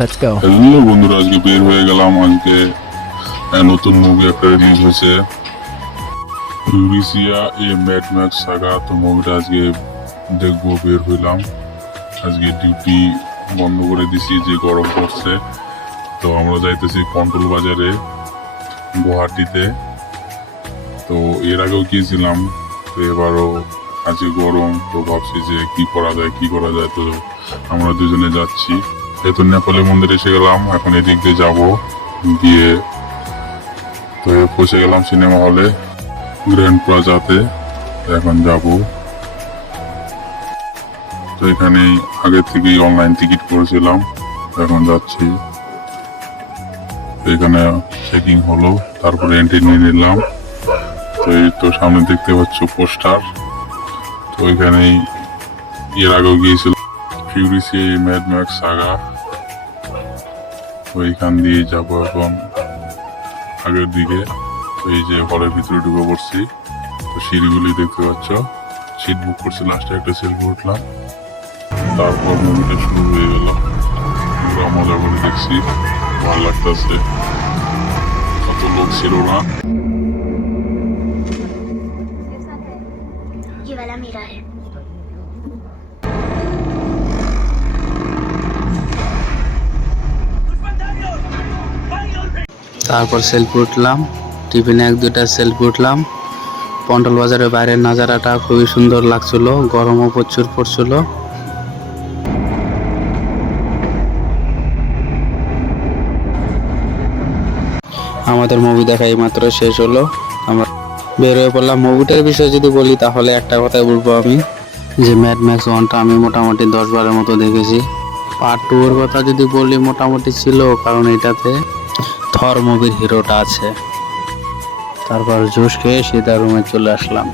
Let's go. Hello বন্ধুরা, আজকে বের হয়ে গেলাম। আজকে নতুন মুভি একটা রিলিজ হয়েছে, ফিউরিসিয়া এ ম্যাড ম্যাক্স সাগা। তো মুভিটা আজকে দেখবো, বের হইলাম। আজকে ডিউটি বন্ধ করে দিছি, যে গরম পড়ছে। তো আমরা যাইতেছি কন্ট্রোল বাজারে, গুয়াহাটিতে। তো এর আগেও গিয়েছিলাম, তো এবারও আজকে গরম, তো ভাবছি যে কি করা যায়। তো আমরা দুজনে যাচ্ছি। যেহেতু নেপালি মন্দিরে এসে গেলাম, এখন এদিক দিয়ে যাবো। গিয়ে তো পৌঁছে গেলাম সিনেমা হলে, গ্র্যান্ড প্লাজাতে। এখন যাব। তো এখানে আগে থেকেই অনলাইন টিকিট করেছিলাম, এখন যাচ্ছি। তো এখানে চেকিং হলো, তারপরে এন্ট্রি নিয়ে নিলাম। তো এই তো সামনে দেখতে পাচ্ছ পোস্টার। তো এখানেই এর আগেও গিয়েছিলাম, ফিউরিসিয়া ম্যাড ম্যাক্স সাগা। তো এইখান দিয়ে যাবো এখন আগের দিকে। তো এই যে হলের ভিতরে ঢুকে পড়ছি। তো সিঁড়িগুলি দেখতে পাচ্ছ, সিট বুক করছি, লাস্টে একটা সেলফি উঠলাম। তারপর মুভিটা শুরু হয়ে গেল। পুরো মজা করে দেখছি, ভালো লাগতেছে। কত লোক ছিল না। ये वाला मेरा है। তারপর সেলফি উঠলাম, টিফিনে এক দুটা সেলফি উঠলাম। পন্টল বাজারের বাইরের নাজারাটা খুবই সুন্দর লাগছিল, গরমও প্রচুর পড়ছিল। আমাদের মুভি দেখা এইমাত্র শেষ হলো, আমরা বের হয়ে পড়লাম। মুভিটার বিষয়ে যদি বলি তাহলে একটা কথাই বলবো আমি, যে ম্যাড ম্যাক্স 1টা আমি মোটামুটি 10 বারের মতো দেখেছি। পার্ট 2 এর কথা যদি বলি, মোটামুটি ছিল, কারণ এটাতে থর মুভির হিরোটা আছে। তারপর জুস খেয়ে সিধা রুমে চলে আসলাম।